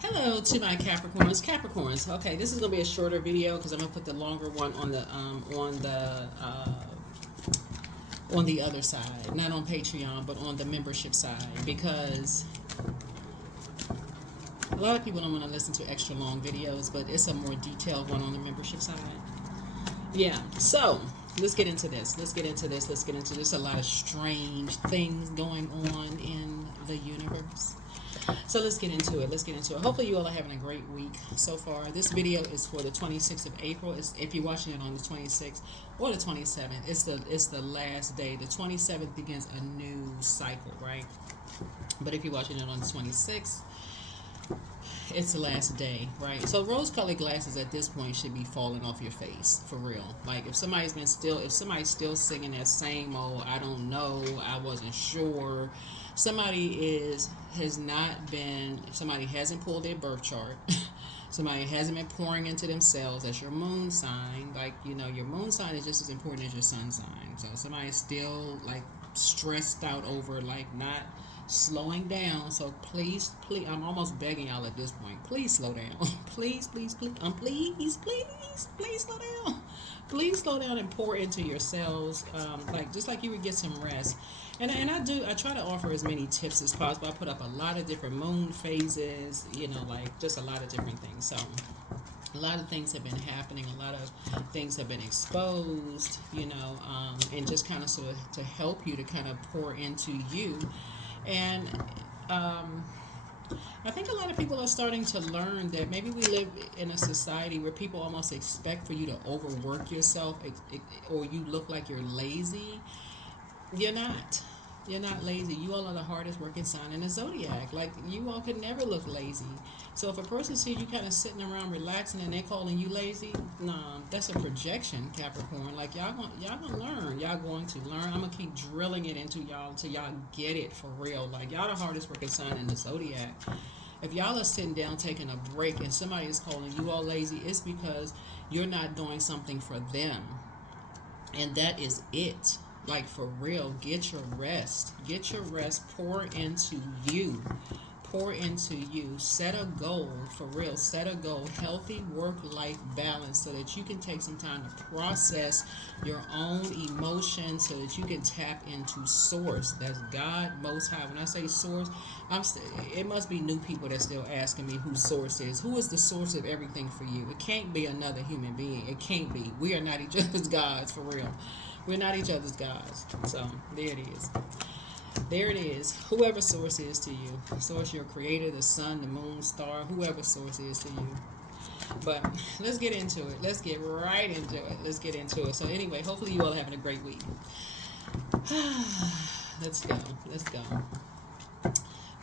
Hello to my Capricorns. Capricorns. Okay, this is gonna be a shorter video because I'm gonna put the longer one on the other side, not on Patreon, but on the membership side, because a lot of people don't want to listen to extra long videos, but it's a more detailed one on the membership side. Yeah. So let's get into this. There's a lot of strange things going on in the universe. So let's get into it. Hopefully you all are having a great week so far. This video is for the 26th of April. If you're watching it on the 26th or the 27th, it's the last day. The 27th begins a new cycle, right? But if you're watching it on the 26th, it's the last day, right? So rose-colored glasses at this point should be falling off your face, for real. Like if somebody's still singing that same old, I don't know, I wasn't sure. Somebody hasn't pulled their birth chart. Somebody hasn't been pouring into themselves. That's your moon sign. Like, your moon sign is just as important as your sun sign. So somebody's still like stressed out over like not slowing down. So please, I'm almost begging y'all at this point. Please slow down. Please slow down. Please slow down and pour into yourselves. Just like you would get some rest. And I try to offer as many tips as possible. I put up a lot of different moon phases, just a lot of different things. So a lot of things have been happening. A lot of things have been exposed, and just kind of sort of to help you to kind of pour into you. And I think a lot of people are starting to learn that maybe we live in a society where people almost expect for you to overwork yourself, or you look like you're lazy. You're not. You're not lazy. You all are the hardest working sign in the zodiac. Like, you all could never look lazy. So if a person sees you kind of sitting around relaxing and they calling you lazy, nah, that's a projection, Capricorn. Like, y'all gonna learn. Y'all going to learn. I'm gonna keep drilling it into y'all until y'all get it for real. Like, y'all the hardest working sign in the zodiac. If y'all are sitting down taking a break and somebody is calling you all lazy, it's because you're not doing something for them. And that is it. Like, for real, get your rest. Pour into you. Set a goal, for real. Set a goal. Healthy work-life balance so that you can take some time to process your own emotions so that you can tap into source. That's God Most High. When I say source, it must be new people that's still asking me who source is. Who is the source of everything for you? It can't be another human being. It can't be. We are not each other's gods, for real. We're not each other's gods. So, there it is. Whoever source is to you. Source, your creator, the sun, the moon, star, whoever source is to you. But let's get into it. Let's get right into it. So anyway, hopefully you all are having a great week. Let's go.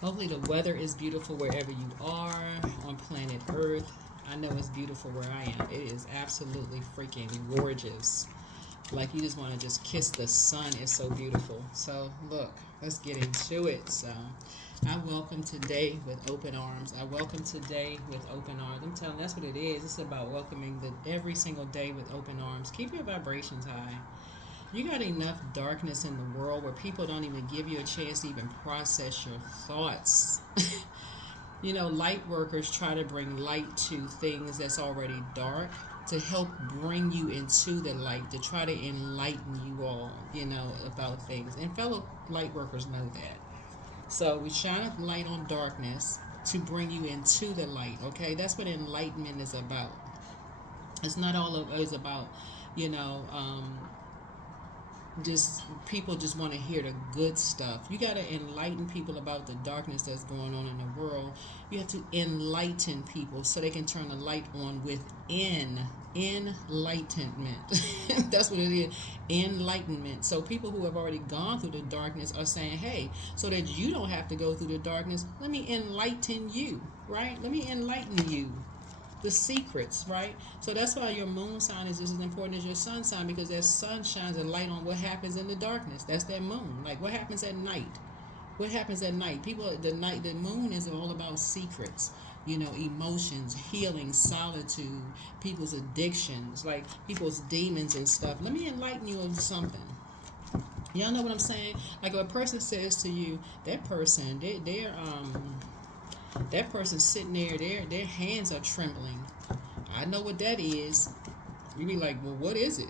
Hopefully the weather is beautiful wherever you are on planet Earth. I know it's beautiful where I am. It is absolutely freaking gorgeous. Like, you just want to just kiss the sun. It's so beautiful. So look, let's get into it. So I welcome today with open arms. I'm telling you, that's what it is. It's about welcoming every single day with open arms. Keep your vibrations high. You got enough darkness in the world where people don't even give you a chance to even process your thoughts. Light workers try to bring light to things that's already dark, to help bring you into the light, to try to enlighten you all, about things. And fellow light workers know that. So we shine a light on darkness to bring you into the light, okay? That's what enlightenment is about. It's not all of it's about, just people just want to hear the good stuff. You got to enlighten people about the darkness that's going on in the world. You have to enlighten people so they can turn the light on within. Enlightenment. That's what it is. Enlightenment. So people who have already gone through the darkness are saying, hey, so that you don't have to go through the darkness, let me enlighten you, right? Let me enlighten you. The secrets, right? So that's why your moon sign is just as important as your sun sign, because that sun shines a light on what happens in the darkness. That's that moon. Like, what happens at night? The moon is all about secrets, emotions, healing, solitude, people's addictions, like people's demons and stuff. Let me enlighten you of something. Y'all know what I'm saying? Like, if a person says to you, that person, they're That person's sitting there, their hands are trembling. I know what that is. You be like, well, what is it?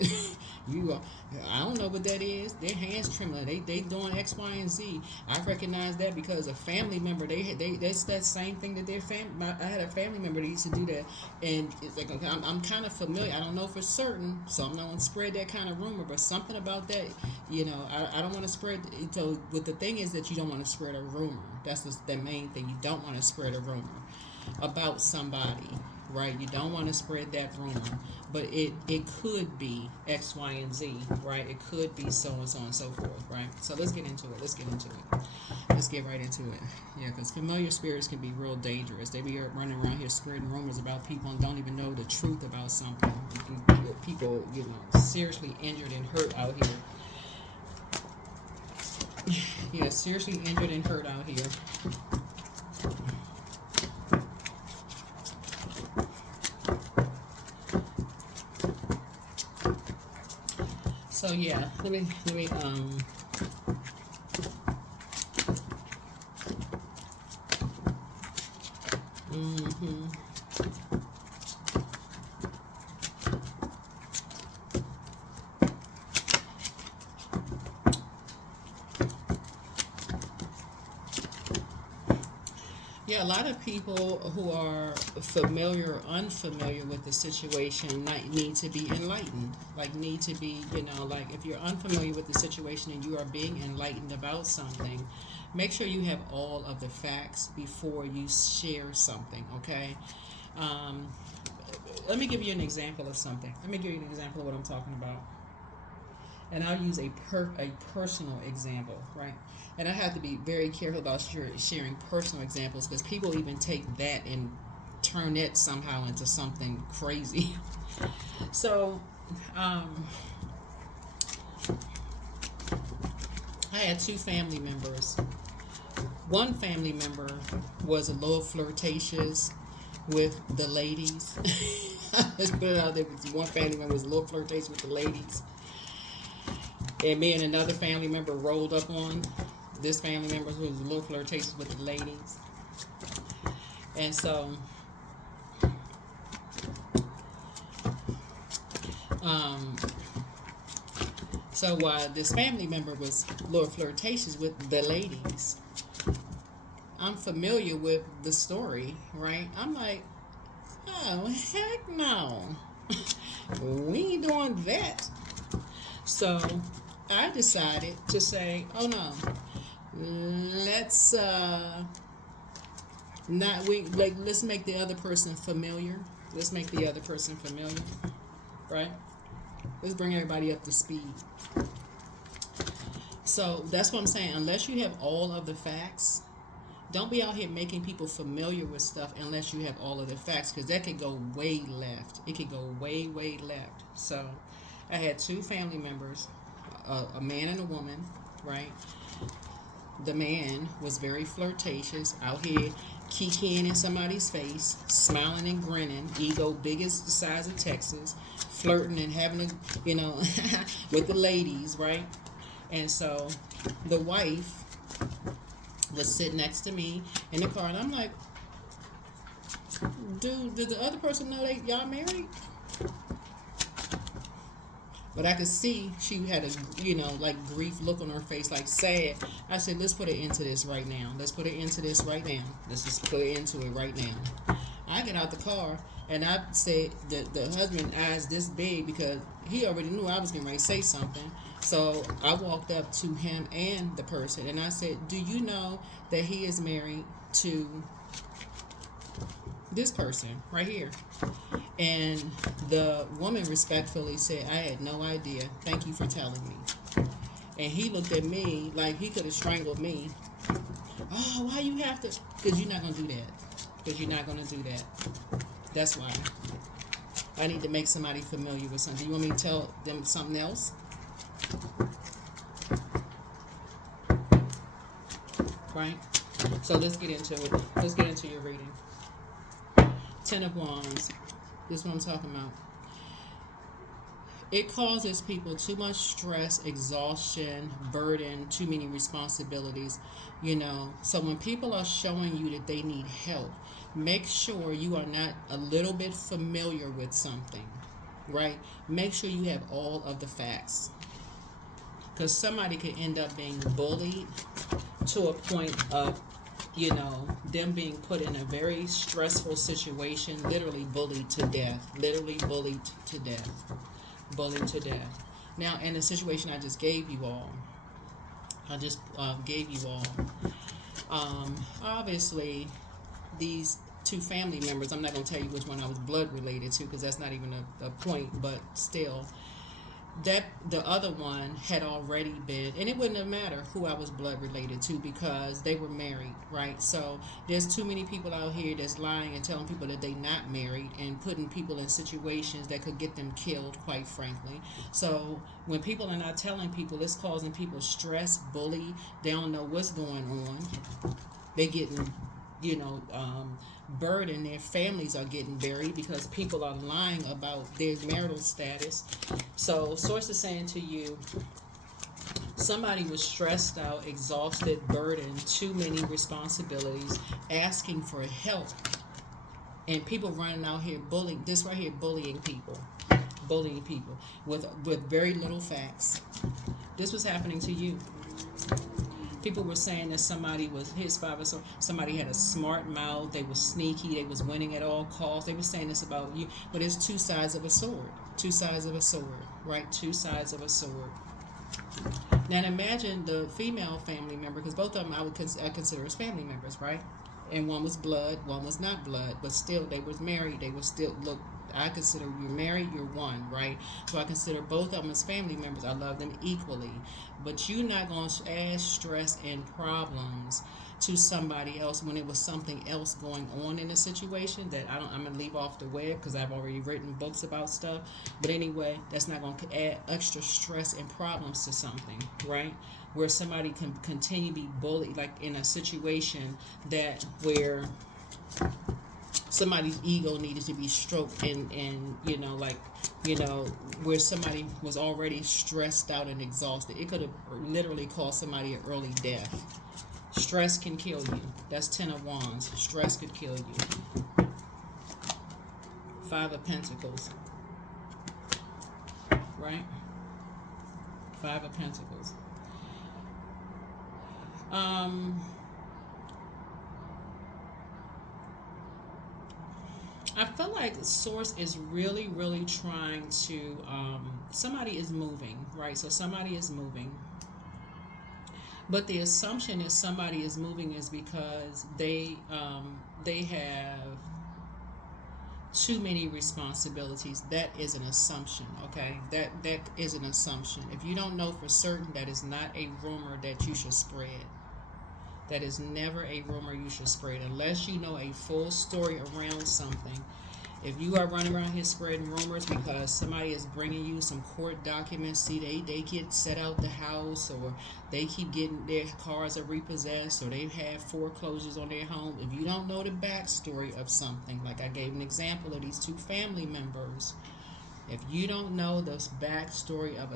I don't know what that is. Their hands trembling. They doing X, Y, and Z. I recognize that because a family member, that's that same thing that their family. I had a family member that used to do that, and it's like, okay, I'm kind of familiar. I don't know for certain, so I'm not going to spread that kind of rumor. But something about that, I don't want to spread. So, but the thing is that you don't want to spread a rumor. That's the main thing. You don't want to spread a rumor about somebody, right? You don't want to spread that rumor, but it could be X, Y, and Z, right? It could be so and so and so forth, right? So let's get into it. Let's get right into it. Yeah, because familiar spirits can be real dangerous. They be running around here spreading rumors about people and don't even know the truth about something. You can get people, seriously injured and hurt out here. Yeah, seriously injured and hurt out here. So yeah, let me Yeah, a lot of people who are familiar or unfamiliar with the situation might need to be enlightened. Like, need to be, like if you're unfamiliar with the situation and you are being enlightened about something, make sure you have all of the facts before you share something, okay? Um, Let me give you an example of something. Let me give you an example of what I'm talking about. And I'll use a personal example, right? And I have to be very careful about sharing personal examples because people even take that and turn that somehow into something crazy. So, I had two family members. One family member was a little flirtatious with the ladies. Let's put it out there. One family member was a little flirtatious with the ladies. And me and another family member rolled up on this family member who was a little flirtatious with the ladies. And so, while this family member was a little flirtatious with the ladies, I'm familiar with the story, right? I'm like, oh, heck no. We ain't doing that. So I decided to say, oh no, let's let's make the other person familiar. Let's make the other person familiar, right? Let's bring everybody up to speed. So that's what I'm saying. Unless you have all of the facts, don't be out here making people familiar with stuff unless you have all of the facts, because that could go way left. It could go way, way left. So I had two family members, a man and a woman, right? The man was very flirtatious, out here kikiing in somebody's face, smiling and grinning, ego big as the size of Texas, flirting and having a, with the ladies, right? And so the wife was sitting next to me in the car, and I'm like, dude, did the other person know y'all married? But I could see she had a, grief look on her face, like sad. I said, let's put it into this right now. Let's put it into this right now. Let's just put it into it right now. I get out the car, and I said, the husband eyes this big because he already knew I was getting ready to say something. So I walked up to him and the person, and I said, do you know that he is married to this person right here? And the woman respectfully said, I had no idea. Thank you for telling me. And he looked at me like he could have strangled me. Oh, why you have to? Because you're not going to do that. Because you're not going to do that. That's why. I need to make somebody familiar with something. Do you want me to tell them something else? Right? So let's get into it. Let's get into your reading. 10 of Wands. This is what I'm talking about. It causes people too much stress, exhaustion, burden, too many responsibilities, So when people are showing you that they need help, make sure you are not a little bit familiar with something, right? Make sure you have all of the facts. Because somebody could end up being bullied to a point of, them being put in a very stressful situation, literally bullied to death. Literally bullied to death. Bullied to death. Now, in the situation I just gave you all, obviously, these two family members, I'm not going to tell you which one I was blood related to because that's not even a point, but still, that the other one had already been, and it wouldn't have mattered who I was blood related to because they were married, right? So there's too many people out here that's lying and telling people that they not married and putting people in situations that could get them killed, quite frankly. So when people are not telling people, it's causing people stress, bully. They don't know what's going on. They getting burden. Their families are getting buried because people are lying about their marital status. So sources saying to you, somebody was stressed out, exhausted, burdened, too many responsibilities, asking for help, and people running out here bullying. This right here, bullying people with very little facts. This was happening to you. People were saying that somebody was his father, so somebody had a smart mouth, they were sneaky, they was winning at all costs. They were saying this about you, but it's two sides of a sword. Two sides of a sword, right? Two sides of a sword. Now imagine the female family member, because both of them I consider as family members, right? And one was blood, one was not blood, but still they was married. They were still, look, I consider you're married, you're one, right? So I consider both of them as family members. I love them equally. But you're not going to add stress and problems to somebody else when it was something else going on in a situation that I'm going to leave off the web because I've already written books about stuff. But anyway, that's not going to add extra stress and problems to something, right? Where somebody can continue to be bullied, like in a situation where somebody's ego needed to be stroked and where somebody was already stressed out and exhausted. It could have literally caused somebody an early death. Stress can kill you. That's 10 of Wands. Stress could kill you. 5 of Pentacles. Right? 5 of Pentacles. I feel like Source is really, really trying to, somebody is moving, right? So somebody is moving. But the assumption is somebody is moving is because they have too many responsibilities. That is an assumption, okay? That is an assumption. If you don't know for certain, that is not a rumor that you should spread. That is never a rumor you should spread unless you know a full story around something. If you are running around here spreading rumors because somebody is bringing you some court documents, see they get set out the house, or they keep getting their cars are repossessed, or they've had foreclosures on their home. If you don't know the backstory of something, like I gave an example of these two family members, if you don't know the backstory of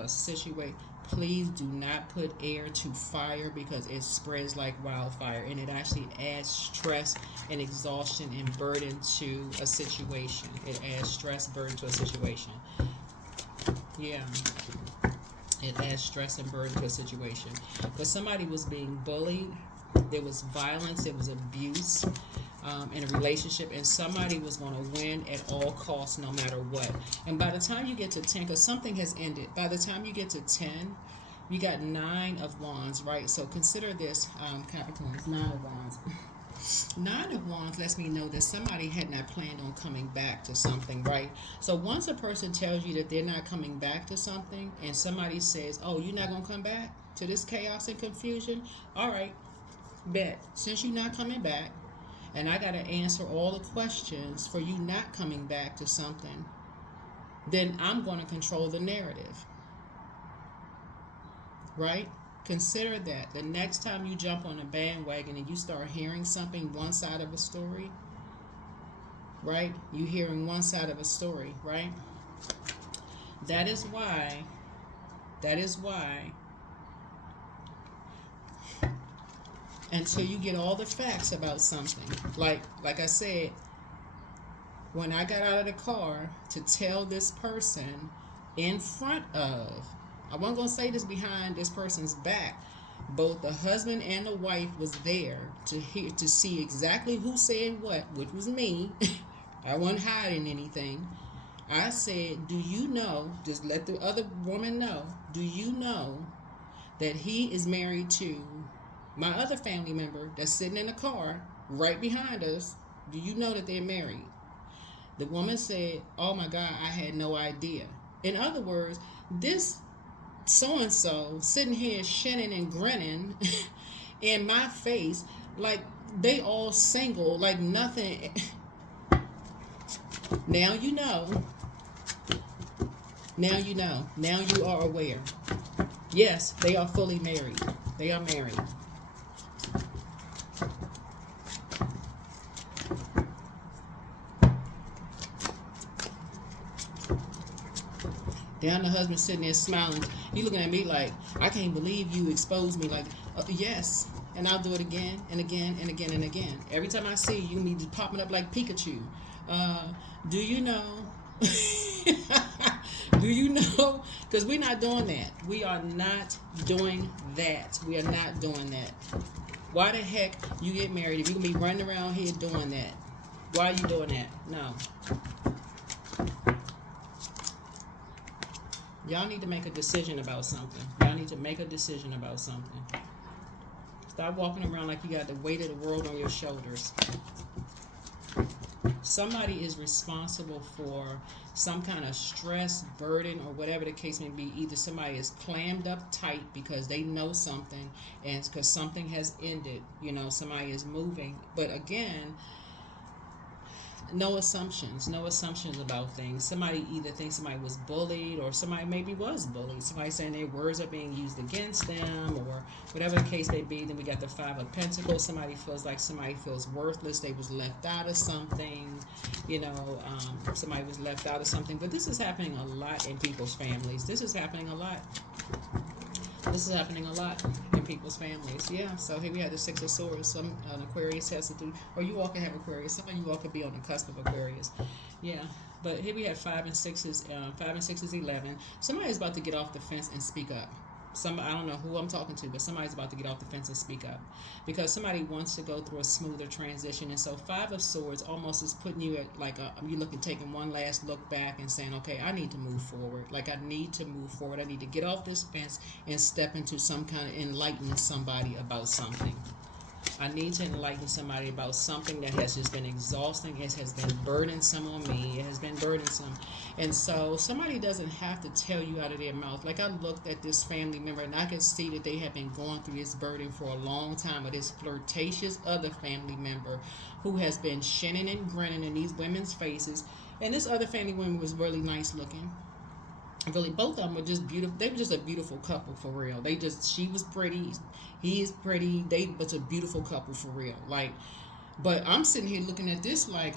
a situation, please do not put air to fire because it spreads like wildfire and it actually adds stress and exhaustion and burden to a situation. It adds stress, burden to a situation. Yeah. It adds stress and burden to a situation. Because somebody was being bullied, there was violence, there was abuse in a relationship, and somebody was going to win at all costs no matter what. And by the time you get to 10, because something has ended, by the time you get to 10, you got 9 of Wands, right? So consider this, Capricorn, 9 of Wands. 9 of Wands lets me know that somebody had not planned on coming back to something, right? So once a person tells you that they're not coming back to something, and somebody says, oh, you're not going to come back to this chaos and confusion? All right, bet. Since you're not coming back, and I got to answer all the questions for you not coming back to something, then I'm going to control the narrative. Right? Consider that. The next time you jump on a bandwagon and you start hearing something, one side of a story, right? You hearing one side of a story, right? That is why, that is why, until you get all the facts about something, like I said, when I got out of the car to tell this person in front of, I wasn't going to say this behind this person's back, both the husband and the wife was there to hear, to see exactly who said what, which was me. I wasn't hiding anything. I said, do you know, just let the other woman know, do you know that he is married to my other family member that's sitting in the car right behind us? Do you know that they're married? The woman said, oh my God, I had no idea. In other words, this so-and-so sitting here shinning and grinning in my face like they all single, like nothing. Now you know. Now you know. Now you are aware. Yes, they are fully married. They are married. Down the husband sitting there smiling. You looking at me like, I can't believe you exposed me. Like, yes. And I'll do it again and again and again and again. Every time I see you, me just popping up like Pikachu. Do you know? Do you know? Because we're not doing that. We are not doing that. We are not doing that. Why the heck you get married if you can be running around here doing that? Why are you doing that? No. Y'all need to make a decision about something. Y'all need to make a decision about something. Stop walking around like you got the weight of the world on your shoulders. Somebody is responsible for some kind of stress, burden, or whatever the case may be. Either somebody is clammed up tight because they know something and because something has ended. You know, somebody is moving. But again, no assumptions about things. Somebody either thinks somebody was bullied or somebody maybe was bullied. Somebody saying their words are being used against them or whatever the case may be. Then we got the Five of Pentacles. Somebody feels like somebody feels worthless. They was left out of something. You know, somebody was left out of something. But this is happening a lot in people's families. This is happening a lot. This is happening a lot in people's families. Yeah, so here we have the Six of Swords. Some an Aquarius has to do, or you all can have Aquarius. Some of you all could be on the cusp of Aquarius. Yeah, but here we have 5 and 6s. 5 and 6 is 11. Somebody's about to get off the fence and speak up. I don't know who I'm talking to, but somebody's about to get off the fence and speak up because somebody wants to go through a smoother transition. And so 5 of Swords almost is putting you at like you looking, taking one last look back and saying, okay, I need to move forward. Like I need to move forward. I need to get off this fence and step into some kind of enlightening somebody about something. I need to enlighten somebody about something that has just been exhausting. It has been burdensome on me. It has been burdensome. And so somebody doesn't have to tell you out of their mouth. Like I looked at this family member and I could see that they have been going through this burden for a long time with this flirtatious other family member who has been shinning and grinning in these women's faces. And this other family member was really nice looking. Really, both of them were just beautiful. They were just a beautiful couple for real. She was pretty, he is pretty. They was a beautiful couple for real. Like, but I'm sitting here looking at this like,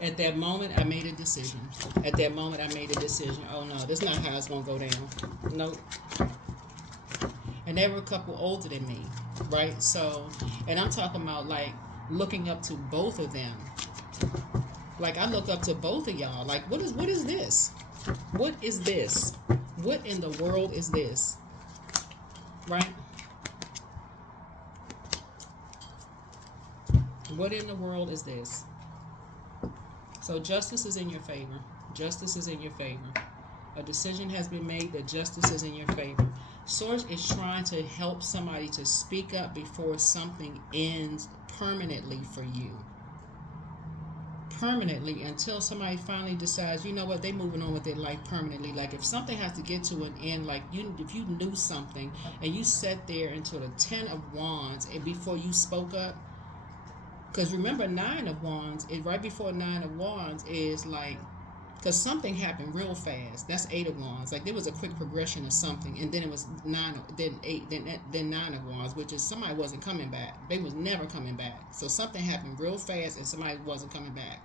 At that moment, I made a decision. At that moment, I made a decision. Oh no, that's not how it's gonna go down. Nope. And they were a couple older than me, right? So, and I'm talking about like looking up to both of them. Like I look up to both of y'all. Like what is this? What is this? What in the world is this? Right? What in the world is this? So justice is in your favor. Justice is in your favor. A decision has been made that justice is in your favor. Source is trying to help somebody to speak up before something ends permanently for you. Permanently, until somebody finally decides, you know what, they moving on with their life permanently. Like if something has to get to an end, like if you knew something and you sat there until the 10 of Wands and before you spoke up, because remember 9 of Wands is right before 9 of Wands is like Because something happened real fast. That's 8 of Wands. Like there was a quick progression of something, and then it was 9, then 8, then 9 of Wands, which is somebody wasn't coming back. They was never coming back. So something happened real fast, and somebody wasn't coming back.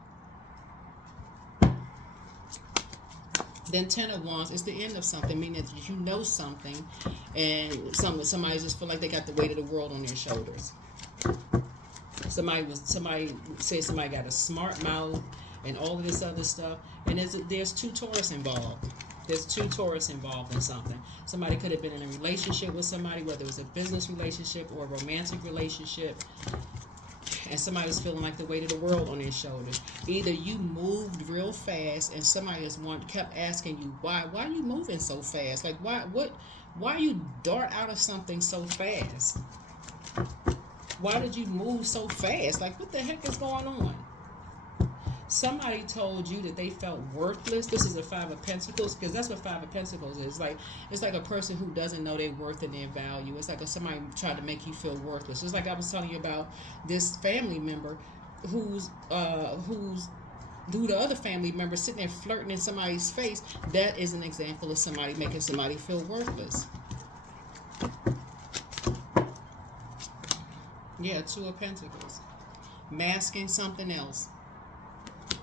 Then 10 of Wands is the end of something, meaning that you know something, and somebody just feel like they got the weight of the world on their shoulders. Somebody said somebody got a smart mouth and all of this other stuff, and there's 2 Taurus involved. There's 2 Taurus involved in something. Somebody could have been in a relationship with somebody, whether it was a business relationship or a romantic relationship, and somebody's feeling like the weight of the world on their shoulders. Either you moved real fast, and somebody kept asking you why are you moving so fast? Like why you dart out of something so fast? Why did you move so fast? Like, what the heck is going on? Somebody told you that they felt worthless. This is a 5 of Pentacles, because that's what 5 of Pentacles is. It's like a person who doesn't know their worth and their value. It's like somebody tried to make you feel worthless. It's like I was telling you about this family member who the other family member sitting there flirting in somebody's face. That is an example of somebody making somebody feel worthless. Yeah, 2 of Pentacles. Masking something else.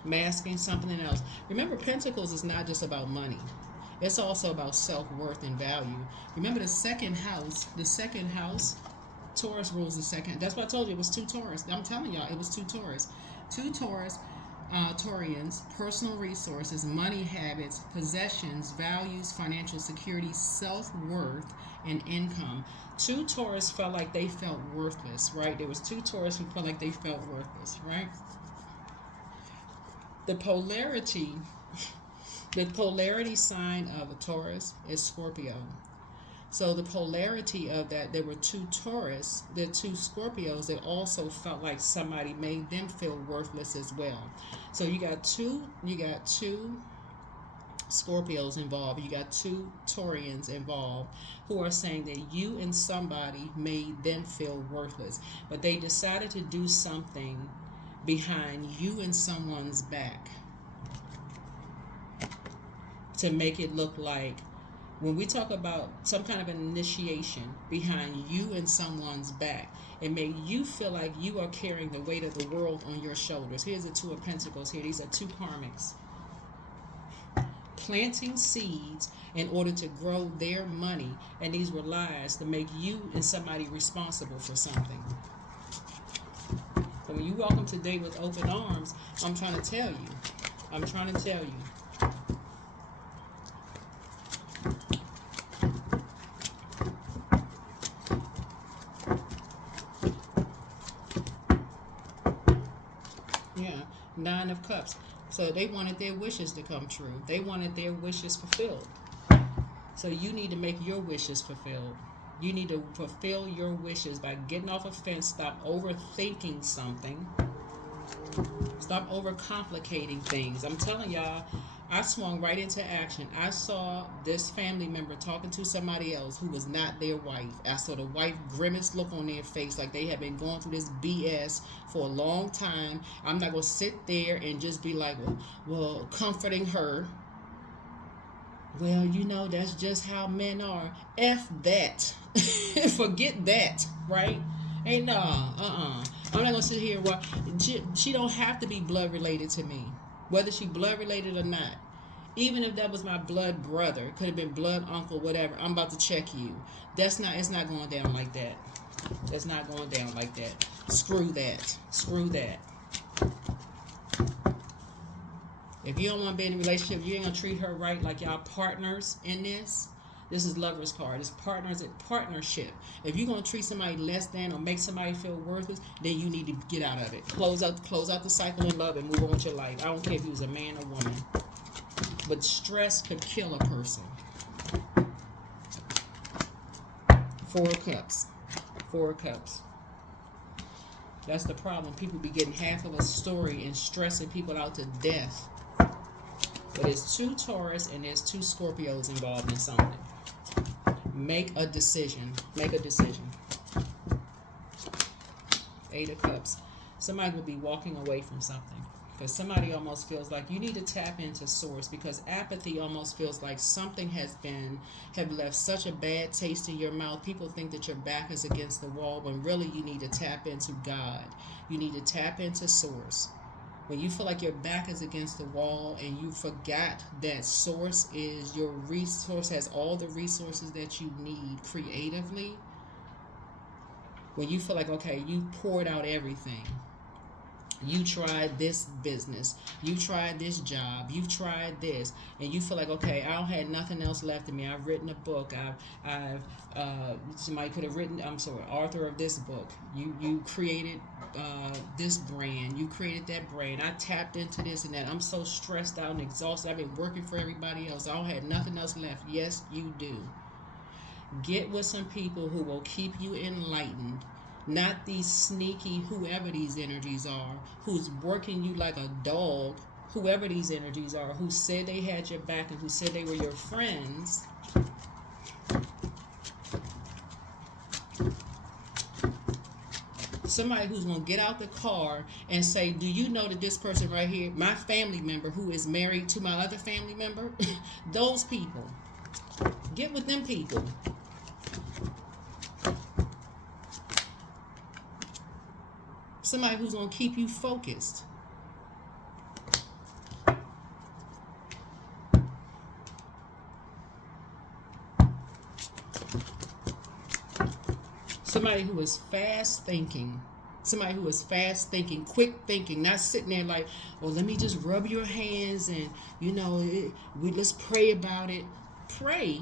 Masking something else. Remember, Pentacles is not just about money. It's also about self-worth and value. Remember the second house, Taurus rules the second. That's why I told you it was 2 Taurus. I'm telling y'all, it was 2 Taurus. 2 Taurus, Taurians, personal resources, money habits, possessions, values, financial security, self-worth, and income. 2 Taurus felt like they felt worthless, right? There was 2 Taurus who felt like they felt worthless, right? The polarity sign of a Taurus is Scorpio. So the polarity of that, there were 2 Taurus, the 2 Scorpios that also felt like somebody made them feel worthless as well. So you got two Scorpios involved. You got 2 Taurians involved who are saying that you and somebody made them feel worthless, but they decided to do something behind you and someone's back to make it look like, when we talk about some kind of an initiation behind you and someone's back, it made you feel like you are carrying the weight of the world on your shoulders. Here's the 2 of Pentacles here. These are 2 karmics. Planting seeds in order to grow their money, and these were lies to make you and somebody responsible for something. So when you welcome today with open arms, I'm trying to tell you. Yeah, 9 of Cups. So they wanted their wishes to come true. They wanted their wishes fulfilled. So you need to make your wishes fulfilled. You need to fulfill your wishes by getting off a fence. Stop overthinking something. Stop overcomplicating things. I'm telling y'all, I swung right into action. I saw this family member talking to somebody else who was not their wife. I saw the wife grimace look on their face like they have been going through this BS for a long time. I'm not going to sit there and just be like, well, comforting her. Well, you know, that's just how men are. F that. Forget that, right? I'm not gonna sit here. She don't have to be blood related to me, whether she blood related or not. Even if that was my blood brother, could have been blood uncle, whatever. I'm about to check you. It's not going down like that. It's not going down like that. Screw that. If you don't want to be in a relationship, you ain't gonna treat her right, like y'all partners in this. This is Lover's card. It's partners and partnership. If you're gonna treat somebody less than or make somebody feel worthless, then you need to get out of it. Close out the cycle in love and move on with your life. I don't care if you was a man or woman. But stress could kill a person. 4 cups. 4 cups. That's the problem. People be getting half of a story and stressing people out to death. But there's 2 Taurus and there's 2 Scorpios involved in something. Make a decision. 8 of Cups. Somebody will be walking away from something. Because somebody almost feels like you need to tap into source, because apathy almost feels like something have left such a bad taste in your mouth. People think that your back is against the wall, when really you need to tap into God. You need to tap into source. When you feel like your back is against the wall and you forgot that source is your resource, has all the resources that you need creatively. When you feel like, okay, you poured out everything. You tried this business, you tried this job, you've tried this, and you feel like, okay, I don't have nothing else left in me. I've written a book. Somebody could have written. I'm sorry, author of this book. You created this brand. You created that brand. I tapped into this and that. I'm so stressed out and exhausted. I've been working for everybody else. I don't have nothing else left. Yes, you do. Get with some people who will keep you enlightened. Not these sneaky, whoever these energies are, who's working you like a dog, whoever these energies are, who said they had your back and who said they were your friends. Somebody who's going to get out the car and say, do you know that this person right here, my family member who is married to my other family member? Those people. Get with them people. Somebody who's going to keep you focused. Somebody who is fast thinking. Somebody who is fast thinking, quick thinking, not sitting there like, well, let me just rub your hands and, let's pray about it. Pray?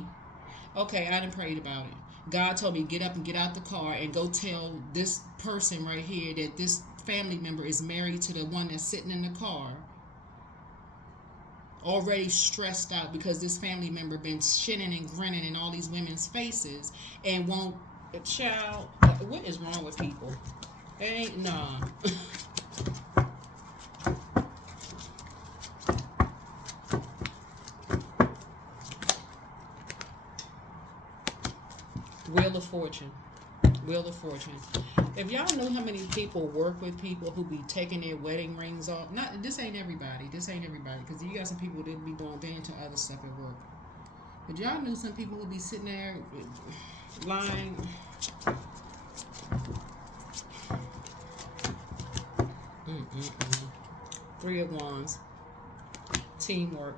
Okay, I done prayed about it. God told me get up and get out the car and go tell this person right here that this family member is married to the one that's sitting in the car, already stressed out because this family member been shinning and grinning in all these women's faces and won't. Child, what is wrong with people? Ain't nah. Wheel of Fortune. Wheel of Fortune. If y'all know how many people work with people who be taking their wedding rings off, this ain't everybody. This ain't everybody, because you got some people that be going there into other stuff at work. But y'all knew some people would be sitting there lying. Three of Wands. Teamwork.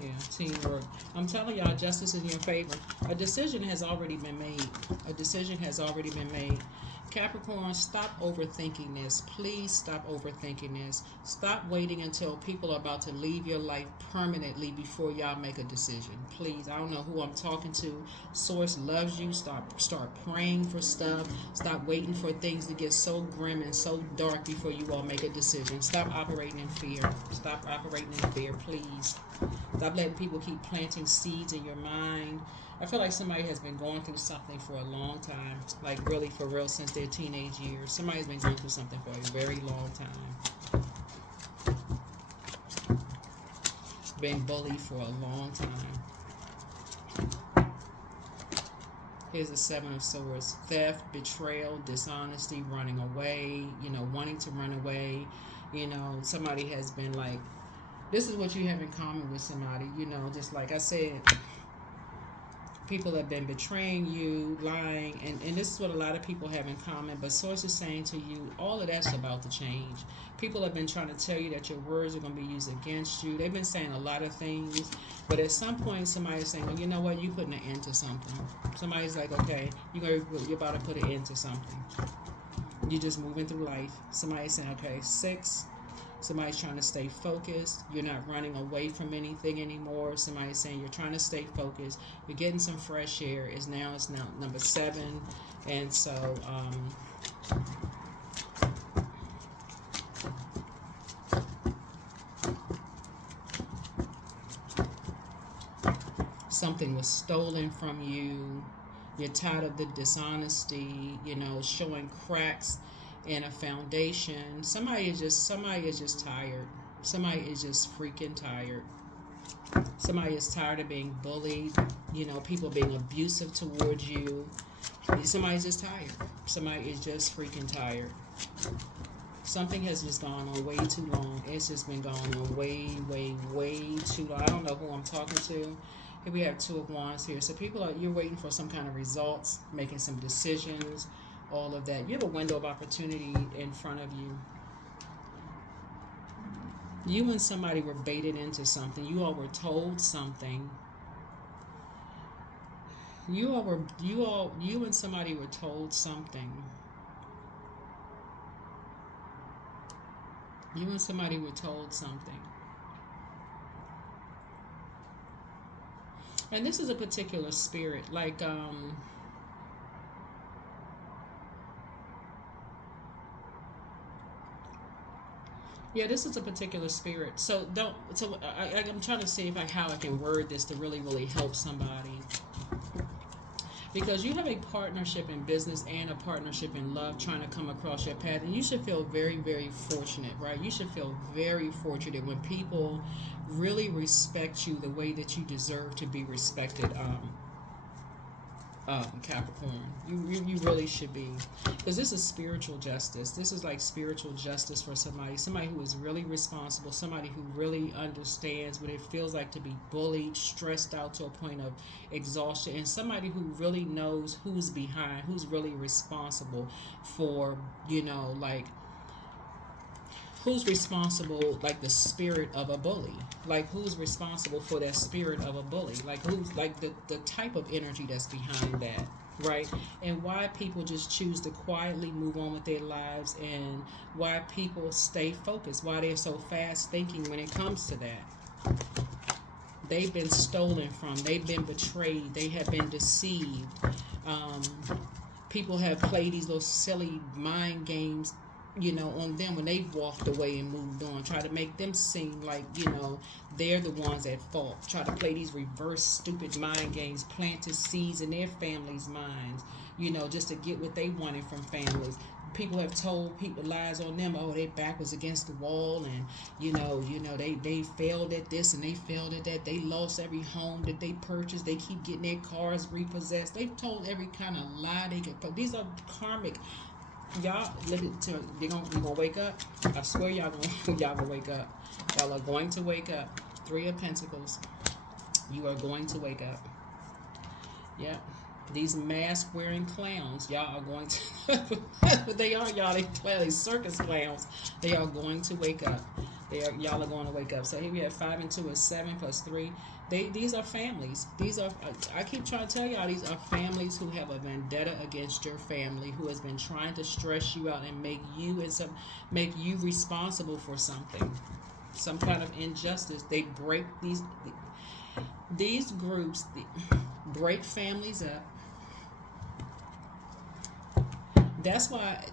Yeah, teamwork. I'm telling y'all, justice is in your favor. A decision has already been made. A decision has already been made. Capricorn, stop overthinking this. Please stop overthinking this. Stop waiting until people are about to leave your life permanently before y'all make a decision. Please, I don't know who I'm talking to. Source loves you. Start praying for stuff. Stop waiting for things to get so grim and so dark before you all make a decision. Stop operating in fear. Stop operating in fear, please. Stop letting people keep planting seeds in your mind. I feel like somebody has been going through something for a long time, like really for real since their teenage years. Somebody's been going through something for a very long time. Been bullied for a long time. Here's the Seven of Swords. Theft, betrayal, dishonesty, running away, wanting to run away. Somebody has been like, this is what you have in common with somebody, just like I said. People have been betraying you, lying, and this is what a lot of people have in common. But Source is saying to you, all of that's about to change. People have been trying to tell you that your words are going to be used against you. They've been saying a lot of things, but at some point somebody's saying, well, you know what, you're putting an end to something. Somebody's like, okay, you're about to put an end to something. You're just moving through life. Somebody's saying, okay, 6. Somebody's trying to stay focused. You're not running away from anything anymore. Somebody's saying you're trying to stay focused. You're getting some fresh air. It's now number 7. And so something was stolen from you. You're tired of the dishonesty, showing cracks in a foundation. Somebody is just tired. Somebody is just freaking tired. Somebody is tired of being bullied, people being abusive towards you. Somebody's just tired. Somebody is just freaking tired. Something has just gone on way too long. It's just been going on way, way, way too long. I don't know who I'm talking to. Here we have Two of Wands here. So you're waiting for some kind of results, making some decisions, all of that. You have a window of opportunity in front of you. You and somebody were baited into something. You all were told something. You and somebody were told something. You and somebody were told something. And this is a particular spirit, yeah, this is a particular spirit. So I'm trying to see how I can word this to really, really help somebody. Because you have a partnership in business and a partnership in love trying to come across your path. And you should feel very, very fortunate, right? You should feel very fortunate when people really respect you the way that you deserve to be respected, Capricorn. You really should be. Because this is spiritual justice. This is like spiritual justice for somebody who is really responsible, somebody who really understands what it feels like to be bullied, stressed out to a point of exhaustion, and somebody who really knows who's behind, who's really responsible for, who's responsible, like the spirit of a bully, like who's responsible for that spirit of a bully, like who's like the type of energy that's behind that, right? And why people just choose to quietly move on with their lives, and why people stay focused, why they're so fast thinking when it comes to that. They've been stolen from, they've been betrayed, they have been deceived. People have played these little silly mind games on them when they walked away and moved on, try to make them seem like, they're the ones at fault, try to play these reverse stupid mind games, planted seeds in their families' minds, just to get what they wanted from families. People have told people lies on them. Oh, their back was against the wall, and they failed at this and they failed at that. They lost every home that they purchased. They keep getting their cars repossessed. They've told every kind of lie they could. But these are karmic. Y'all, you're gonna wake up. I swear y'all gonna wake up. Y'all are going to wake up. 3 of Pentacles. You are going to wake up. Yep. These mask wearing clowns, y'all are going to but they are, y'all, they circus clowns. They are going to wake up. Y'all are going to wake up. So here we have 5 and 2 is 7 plus 3. These are families. I keep trying to tell y'all, these are families who have a vendetta against your family, who has been trying to stress you out and make you responsible for something, some kind of injustice. They break these groups, break families up. That's why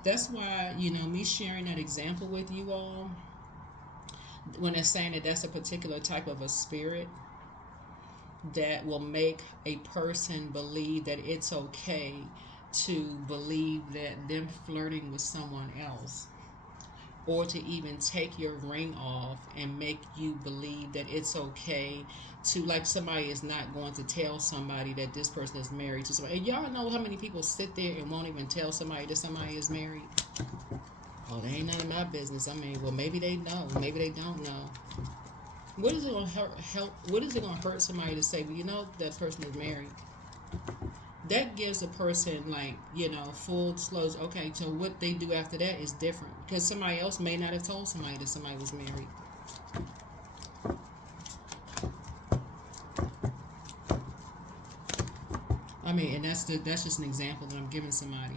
me sharing that example with you all, when they're saying that that's a particular type of a spirit that will make a person believe that it's okay to believe that them flirting with someone else, or to even take your ring off and make you believe that it's okay to, like, somebody is not going to tell somebody that this person is married to somebody. And y'all know how many people sit there and won't even tell somebody that somebody is married? Oh, they ain't none of my business. I mean, well, maybe they know, maybe they don't know. What is it going to what is it going to hurt somebody to say, well, that person is married? That gives a person, full disclosure. Okay, so what they do after that is different, because somebody else may not have told somebody that somebody was married. I mean, and that's just an example that I'm giving somebody.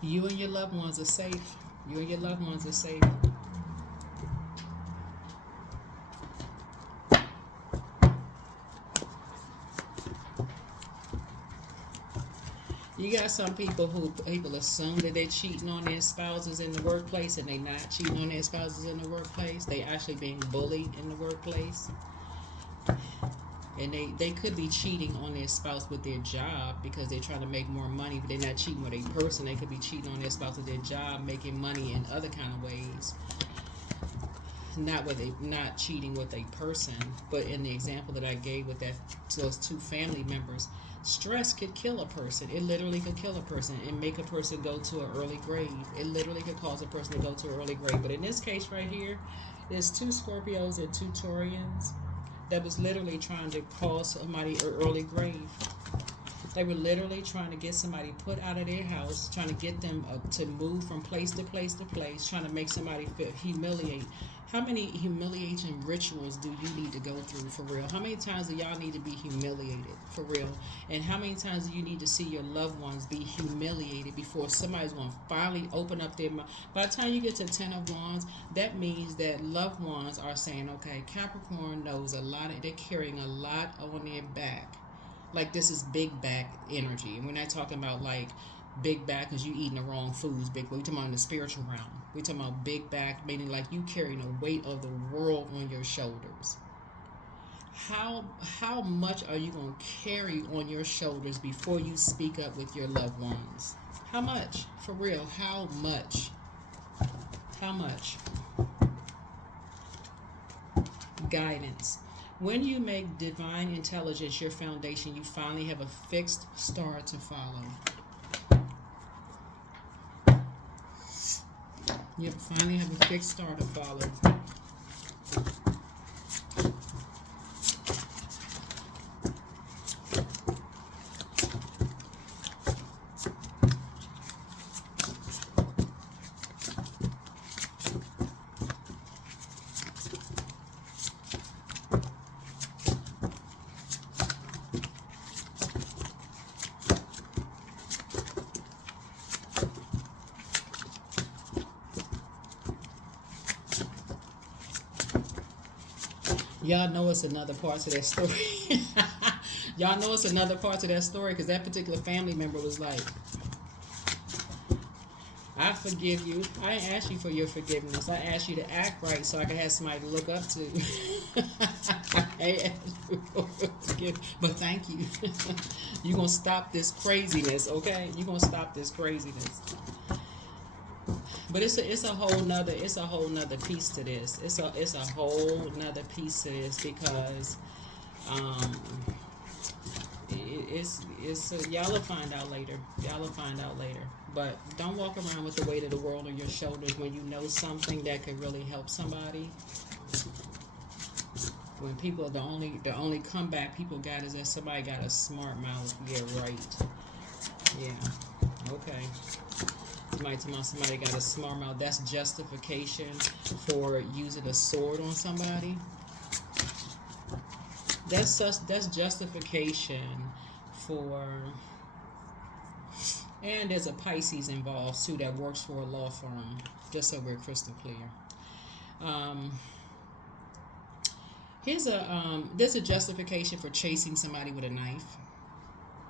You and your loved ones are safe. You and your loved ones are safe. You got some people assume that they're cheating on their spouses in the workplace, and they're not cheating on their spouses in the workplace. They actually being bullied in the workplace. And they could be cheating on their spouse with their job because they're trying to make more money, but they're not cheating with a person. They could be cheating on their spouse with their job, making money in other kind of ways. Not cheating with a person, but in the example that I gave with those two family members, stress could kill a person. It literally could kill a person and make a person go to an early grave. It literally could cause a person to go to an early grave. But in this case right here, there's two Scorpios and two Taurians that was literally trying to cause somebody an early grave. They were literally trying to get somebody put out of their house, trying to get them to move from place to place to place, trying to make somebody feel humiliate. How many humiliation rituals do you need to go through for real? How many times do y'all need to be humiliated for real? And how many times do you need to see your loved ones be humiliated before somebody's going to finally open up their mouth? By the time you get to 10 of Wands, that means that loved ones are saying, okay, Capricorn knows a lot, they're carrying a lot on their back. Like this is big back energy. And we're not talking about like big back because you eating the wrong foods. Big, we're talking about in the spiritual realm. We're talking about big back, meaning like you carrying the weight of the world on your shoulders. How much are you going to carry on your shoulders before you speak up with your loved ones? How much? For real, how much? How much? Guidance. When you make divine intelligence your foundation, you finally have a fixed star to follow. You finally have a fixed star to follow. Y'all know it's another part to that story. Y'all know it's another part to that story because that particular family member was like, I forgive you. I didn't ask you for your forgiveness. I asked you to act right so I could have somebody to look up to. But thank you. You're going to stop this craziness, okay? You're going to stop this craziness. But it's a whole nother piece to this. It's a whole nother piece to this because y'all will find out later. Y'all will find out later. But don't walk around with the weight of the world on your shoulders when you know something that could really help somebody. When people the only comeback people got is that somebody got a smart mouth. Yeah, right. Yeah. Okay. Somebody got a smart mouth. That's justification for using a sword on somebody. That's justification for. And there's a Pisces involved too that works for a law firm. Just so we're crystal clear. There's a justification for chasing somebody with a knife.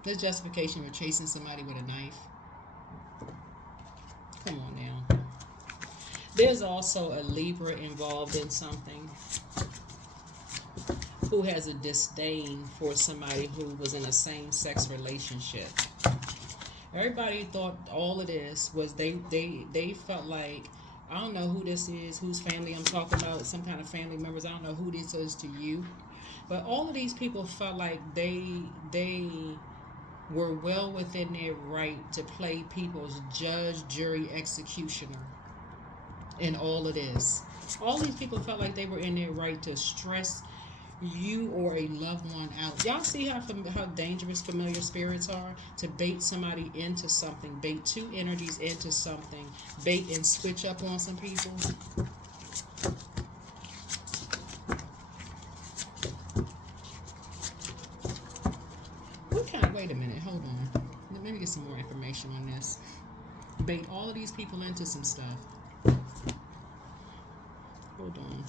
There's justification for chasing somebody with a knife. Come on now. There's also a Libra involved in something who has a disdain for somebody who was in a same-sex relationship. Everybody thought all of this was they felt like, I don't know who this is, whose family I'm talking about, some kind of family members. I don't know who this is to you. But all of these people felt like they were well within their right to play people's judge, jury, executioner in all of this. All these people felt like they were in their right to stress you or a loved one out. Y'all see how dangerous familiar spirits are? To bait somebody into something, bait two energies into something, bait and switch up on some people. Wait a minute, hold on. Let me get some more information on this. Bait all of these people into some stuff. Hold on.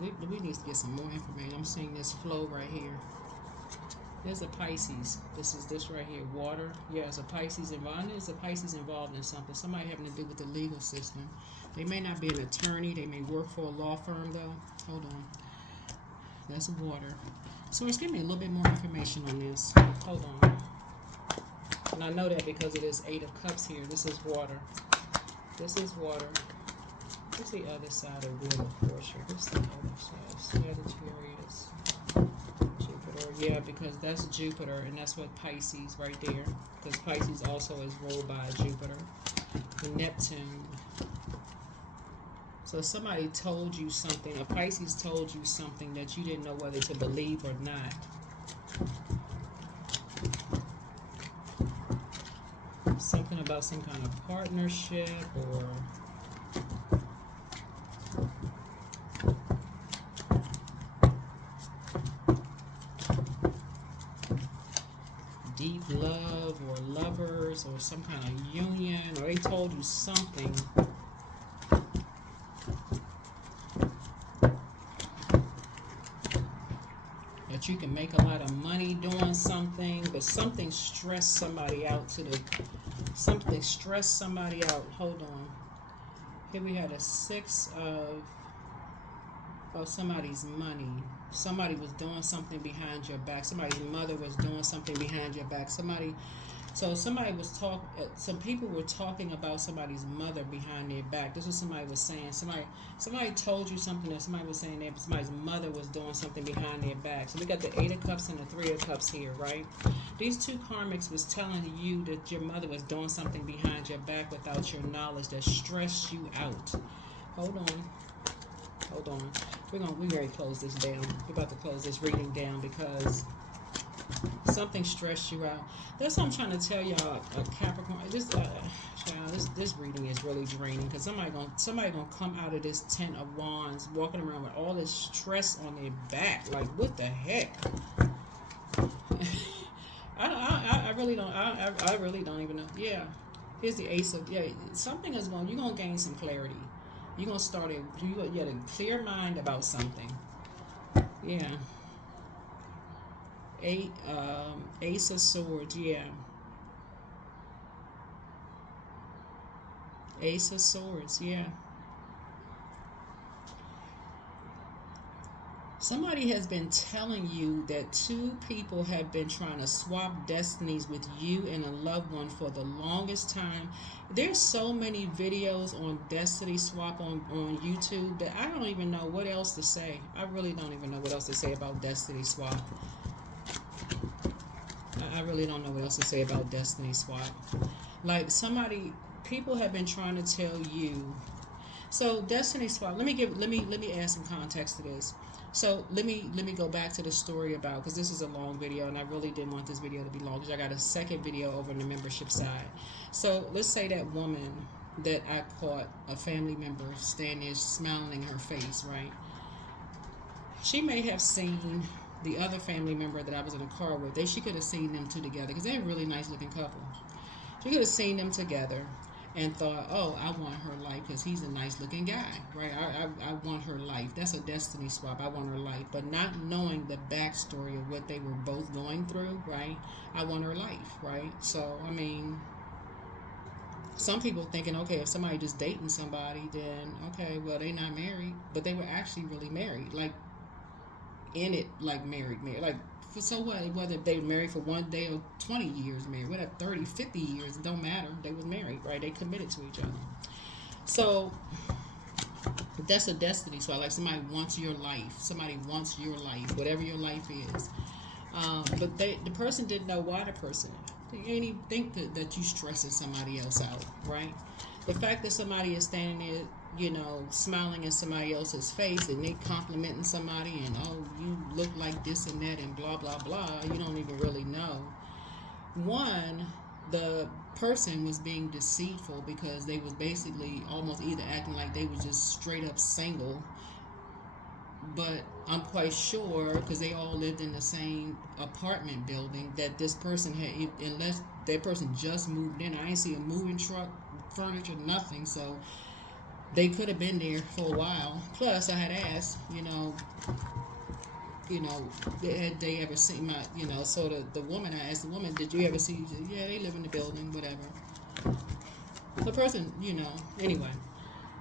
We need to get some more information. I'm seeing this flow right here. There's a Pisces. This right here. Water. Yeah, there's a Pisces involved. There's a Pisces involved in something. Somebody having to do with the legal system. They may not be an attorney. They may work for a law firm, though. Hold on. That's water. Source, give me a little bit more information on this. Hold on. And I know that because it is 8 of Cups here. This is water. This is water. What's the other side of Wheel of Fortune? What's the other side? Sagittarius. Jupiter. Yeah, because that's Jupiter, and that's what Pisces right there. Because Pisces also is ruled by Jupiter. And Neptune. So somebody told you something, a Pisces told you something that you didn't know whether to believe or not. Something about some kind of partnership or deep love or lovers or some kind of union, or they told you something. That you can make a lot of money doing something, but something stressed somebody out something stressed somebody out. Hold on. Here we had a 6 of somebody's money. Somebody was doing something behind your back. Somebody's mother was doing something behind your back. Some people were talking about somebody's mother behind their back. This is what somebody was saying. Somebody told you something that somebody was saying that somebody's mother was doing something behind their back. So we got the 8 of Cups and the 3 of Cups here, right? These two karmics was telling you that your mother was doing something behind your back without your knowledge that stressed you out. Hold on. We're ready to close this down. We're about to close this reading down because something stressed you out. That's what I'm trying to tell y'all. Capricorn. This reading is really draining because somebody gonna come out of this 10 of Wands walking around with all this stress on their back. Like, what the heck? I really don't even know. Yeah. Here's the Ace of, something is you're gonna gain some clarity. You're gonna start you had a clear mind about something. Yeah. Ace of Swords, yeah. Ace of Swords, yeah. Somebody has been telling you that 2 people have been trying to swap destinies with you and a loved one for the longest time. There's so many videos on destiny swap on YouTube that I don't even know what else to say. I really don't even know what else to say about destiny swap. I really don't know what else to say about destiny swap. Like people have been trying to tell you. So destiny swap. Let me add some context to this. So let me go back to the story about, because this is a long video and I really didn't want this video to be long because I got a second video over on the membership side. So let's say that woman that I caught, a family member standing there smiling in her face, right? She may have seen the other family member that I was in a car with. She could have seen them two together because they're a really nice looking couple. She could have seen them together and thought, oh, I want her life because he's a nice looking guy, right? I want her life. That's a destiny swap. I want her life. But not knowing the backstory of what they were both going through, right? I want her life, right? So, I mean, some people thinking, okay, if somebody just dating somebody, then, okay, well, they not married. But they were actually really married. Like, in it, like married. Like, so what, whether they were married for 1 day or 20 years married, whatever, 30, 50 years, it don't matter. They was married, right? They committed to each other. So that's a destiny. So like somebody wants your life. Somebody wants your life, whatever your life is. But the person didn't know why the person. They ain't even think that you stressing somebody else out, right? The fact that somebody is standing there, you know, smiling in somebody else's face and they complimenting somebody and, oh, you look like this and that and blah, blah, blah, you don't even really know. One, the person was being deceitful because they was basically almost either acting like they was just straight up single. But I'm quite sure, because they all lived in the same apartment building, that this person had, unless that person just moved in, I ain't see a moving truck, furniture, nothing, so they could have been there for a while. Plus, I had asked, you know, had they ever seen my, so the woman, I asked the woman, did you ever see, yeah, they live in the building, whatever. The person, anyway.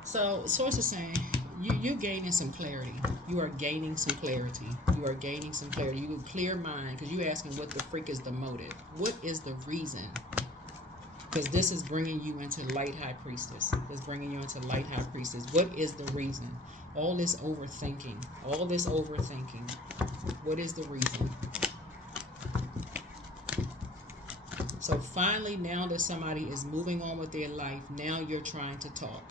So, source is saying, you're gaining some clarity. You are gaining some clarity. You are gaining some clarity. You have clear mind because you're asking what the freak is the motive. What is the reason? Because this is bringing you into light high priestess. It's bringing you into light high priestess. What is the reason? All this overthinking. All this overthinking. What is the reason? So finally, now that somebody is moving on with their life, now you're trying to talk.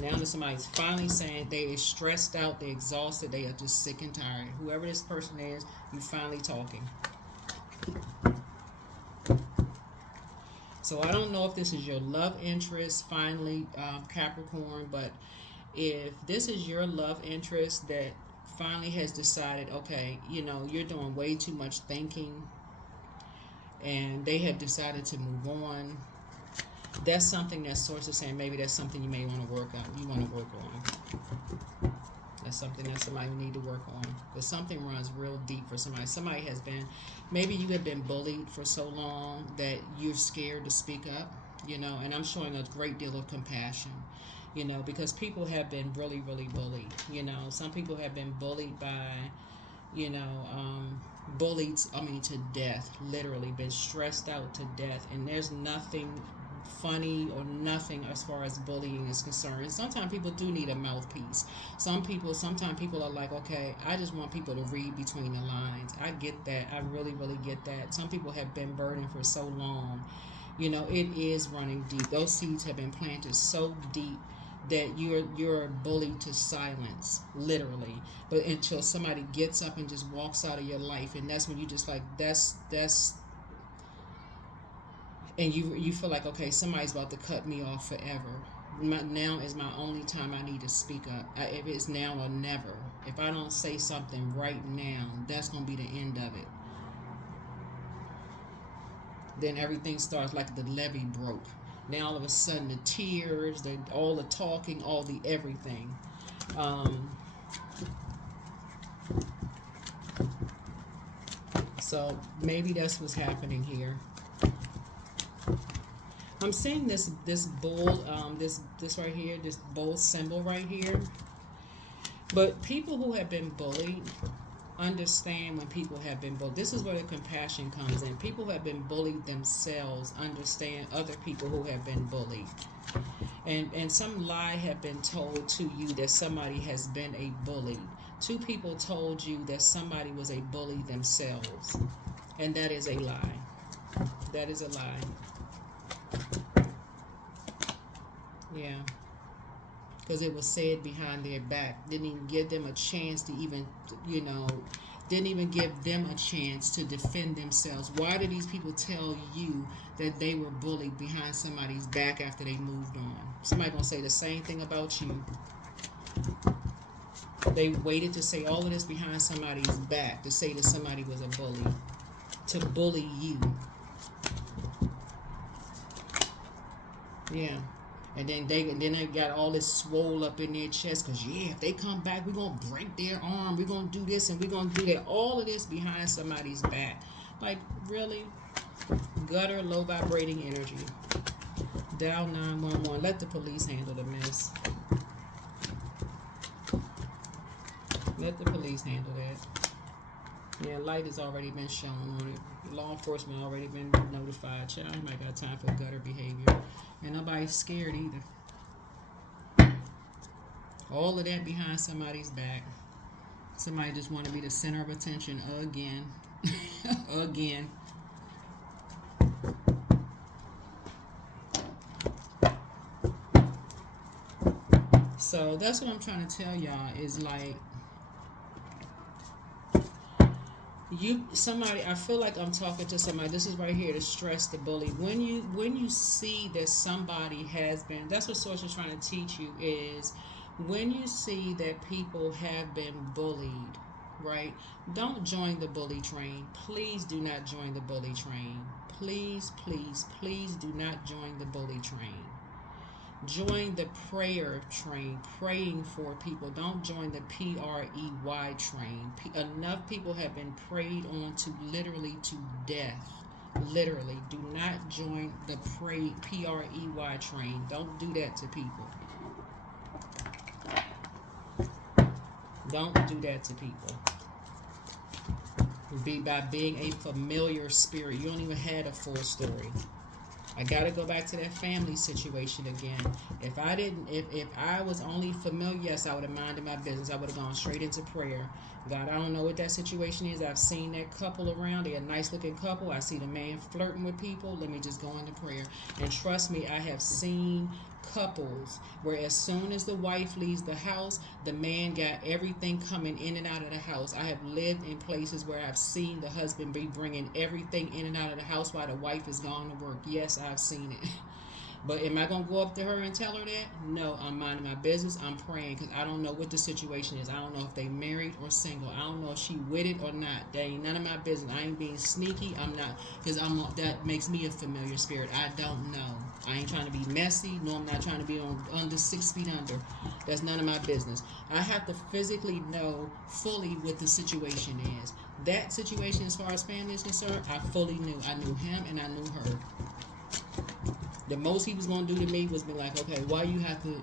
Now that somebody's finally saying they are stressed out, they're exhausted, they are just sick and tired. Whoever this person is, you're finally talking. So I don't know if this is your love interest, finally, Capricorn, but if this is your love interest that finally has decided, okay, you're doing way too much thinking, and they have decided to move on, that's something that source is saying maybe that's something you may want to work on. You want to work on. That's something that somebody need to work on. But something runs real deep for somebody. Somebody has been, maybe you have been bullied for so long that you're scared to speak up, and I'm showing a great deal of compassion, because people have been really, really bullied. Some people have been bullied by, bullied, to death, literally been stressed out to death. And there's nothing funny or nothing as far as bullying is concerned. And sometimes people do need a mouthpiece. Sometimes people are like, okay, I just want people to read between the lines. I get that. I really, really get that. Some people have been burdened for so long. It is running deep. Those seeds have been planted so deep that you're bullied to silence, literally. But until somebody gets up and just walks out of your life, and that's when you just like, that's and you feel like, okay, somebody's about to cut me off forever. Now is my only time I need to speak up. If it's now or never. If I don't say something right now, that's going to be the end of it. Then everything starts like the levee broke. Now all of a sudden the tears, all the talking, all the everything. So maybe that's what's happening here. I'm seeing this bull, this right here, this bull symbol right here. But people who have been bullied understand when people have been bullied. This is where the compassion comes in. People who have been bullied themselves understand other people who have been bullied. And some lie have been told to you that somebody has been a bully. Two people told you that somebody was a bully themselves. And that is a lie. That is a lie. Yeah. Because it was said behind their back. Didn't even give them a chance to even, didn't even give them a chance to defend themselves. Why do these people tell you that they were bullied behind somebody's back after they moved on? Somebody gonna say the same thing about you. They waited to say all of this behind somebody's back to say that somebody was a bully, to bully you. Yeah. And then they got all this swole up in their chest because, if they come back, we're going to break their arm. We're going to do this and we're going to do that. All of this behind somebody's back. Like, really? Gutter, low vibrating energy. Dial 911. Let the police handle the mess. Let the police handle that. Yeah, light has already been shown on it. Law enforcement already been notified. Child, you might got time for gutter behavior. And nobody's scared either. All of that behind somebody's back. Somebody just want to be the center of attention again. Again. So that's what I'm trying to tell y'all is like, I feel like I'm talking to somebody. This is right here to stress the bully. When you see that somebody has been, that's what Source is trying to teach you is when you see that people have been bullied, right? Don't join the bully train. Please do not join the bully train. Please, please, please do not join the bully train. Join the prayer train, praying for people. Don't join the PREY train. Enough people have been prayed on to literally to death. Literally. Do not join the PREY train. Don't do that to people. Don't do that to people. By being a familiar spirit. You don't even have a full story. I gotta go back to that family situation again. If I was only familiar, yes, I would have minded my business. I would have gone straight into prayer. God, I don't know what that situation is. I've seen that couple around. They're a nice looking couple. I see the man flirting with people. Let me just go into prayer. And trust me, I have seen couples where as soon as the wife leaves the house, the man got everything coming in and out of the house. I have lived in places where I've seen the husband be bringing everything in and out of the house while the wife is gone to work. Yes, I've seen it. But am I going to go up to her and tell her that? No, I'm minding my business. I'm praying because I don't know what the situation is. I don't know if they married or single. I don't know if she with it or not. That ain't none of my business. I ain't being sneaky. I'm not, because that makes me a familiar spirit. I don't know. I ain't trying to be messy. No, I'm not trying to be under 6 feet under. That's none of my business. I have to physically know fully what the situation is. That situation, as far as family is concerned, I fully knew. I knew him and I knew her. The most he was going to do to me was be like, okay, why you have to,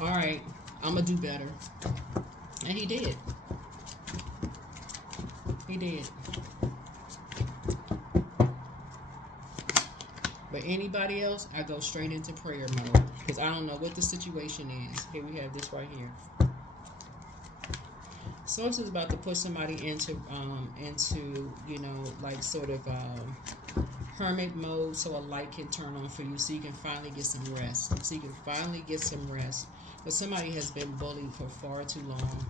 all right, I'm going to do better. And he did. He did. But anybody else, I go straight into prayer mode because I don't know what the situation is. Here we have this right here. Source is about to put somebody into like sort of hermit mode, so a light can turn on for you, so you can finally get some rest. But somebody has been bullied for far too long.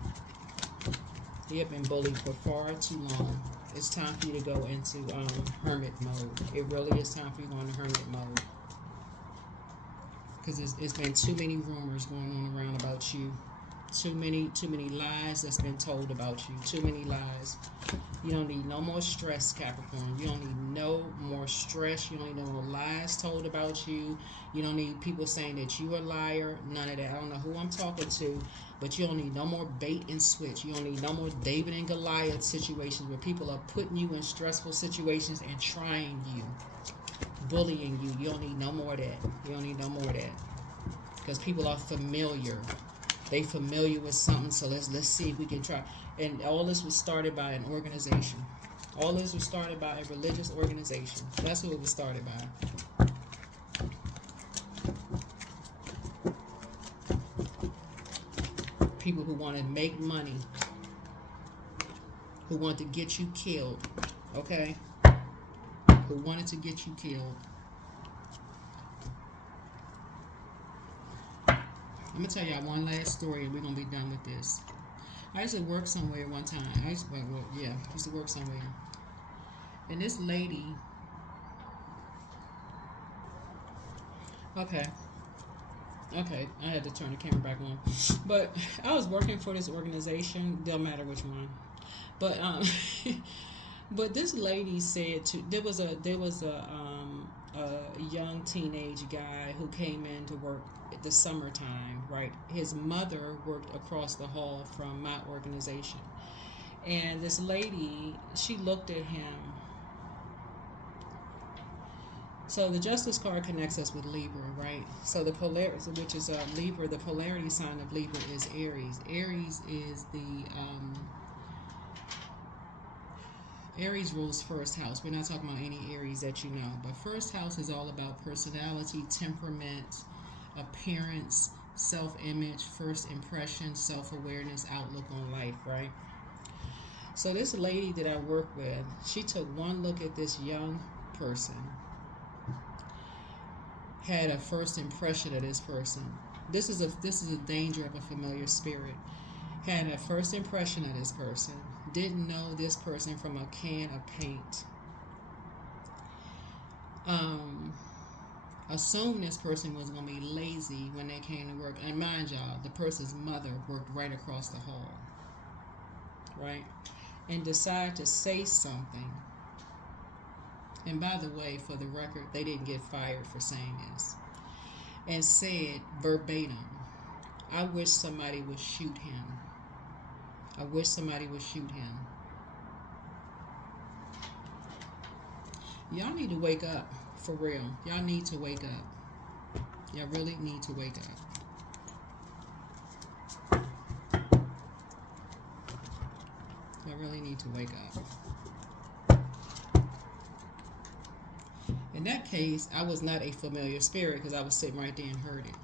You have been bullied for far too long. It's time for you to go into hermit mode. It really is time for you to go into hermit mode. Because it's been too many rumors going on around about you. Too many lies that's been told about you. Too many lies. You don't need no more stress, Capricorn. You don't need no more stress. You don't need no more lies told about you. You don't need people saying that you a liar. None of that. I don't know who I'm talking to, but you don't need no more bait and switch. You don't need no more David and Goliath situations where people are putting you in stressful situations and trying you, bullying you. You don't need no more of that. You don't need no more of that. Because people are familiar. They familiar with something, so let's see if we can try. And all this was started by an organization. All this was started by a religious organization. That's who it was started by. People who want to make money, who want to get you killed, okay? Who wanted to get you killed. I'm going to tell y'all one last story and we're going to be done with this. I used to work somewhere one time. I used to work somewhere. And this lady, okay, I had to turn the camera back on. But I was working for this organization, don't matter which one. But but this lady said there was a young teenage guy who came in to work at the summertime, right? His mother worked across the hall from my organization. And this lady, she looked at him. So the justice card connects us with Libra, right? So the polarity, which is Libra, the polarity sign of Libra is Aries. Aries is Aries rules first house. We're not talking about any Aries that you know. But first house is all about personality, temperament, appearance, self-image, first impression, self-awareness, outlook on life, right? So this lady that I work with, she took one look at this young person, had a first impression of this person. This is a danger of a familiar spirit. Had a first impression of this person. Didn't know this person from a can of paint. Assumed this person was going to be lazy when they came to work. And mind y'all, the person's mother worked right across the hall. Right? And decided to say something. And by the way, for the record, they didn't get fired for saying this. And said verbatim, I wish somebody would shoot him. I wish somebody would shoot him. Y'all need to wake up, for real. Y'all need to wake up. Y'all really need to wake up. need to wake up. In that case, I was not a familiar spirit because I was sitting right there and heard it.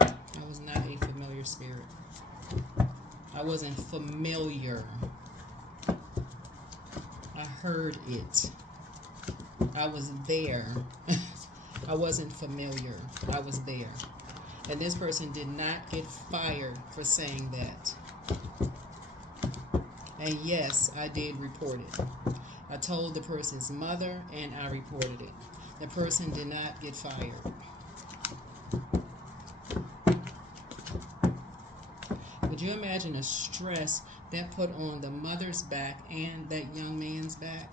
I was not a familiar spirit. I wasn't familiar. I heard it. I was there. I wasn't familiar. I was there. And this person did not get fired for saying that. And yes, I did report it. I told the person's mother and I reported it. The person did not get fired. Would you imagine the stress that put on the mother's back and that young man's back?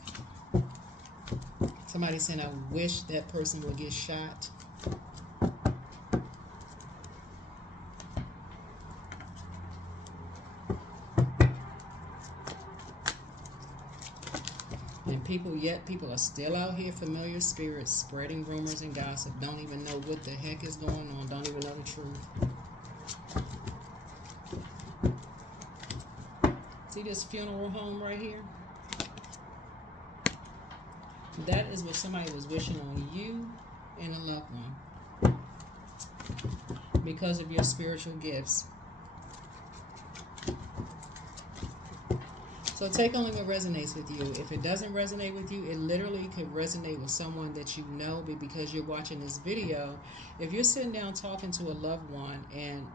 Somebody said, I wish that person would get shot. And people are still out here, familiar spirits, spreading rumors and gossip, don't even know what the heck is going on, don't even know the truth. See this funeral home right here? That is what somebody was wishing on you and a loved one because of your spiritual gifts. So take only what resonates with you. If it doesn't resonate with you, it literally could resonate with someone that you know, but because you're watching this video, if you're sitting down talking to a loved one, and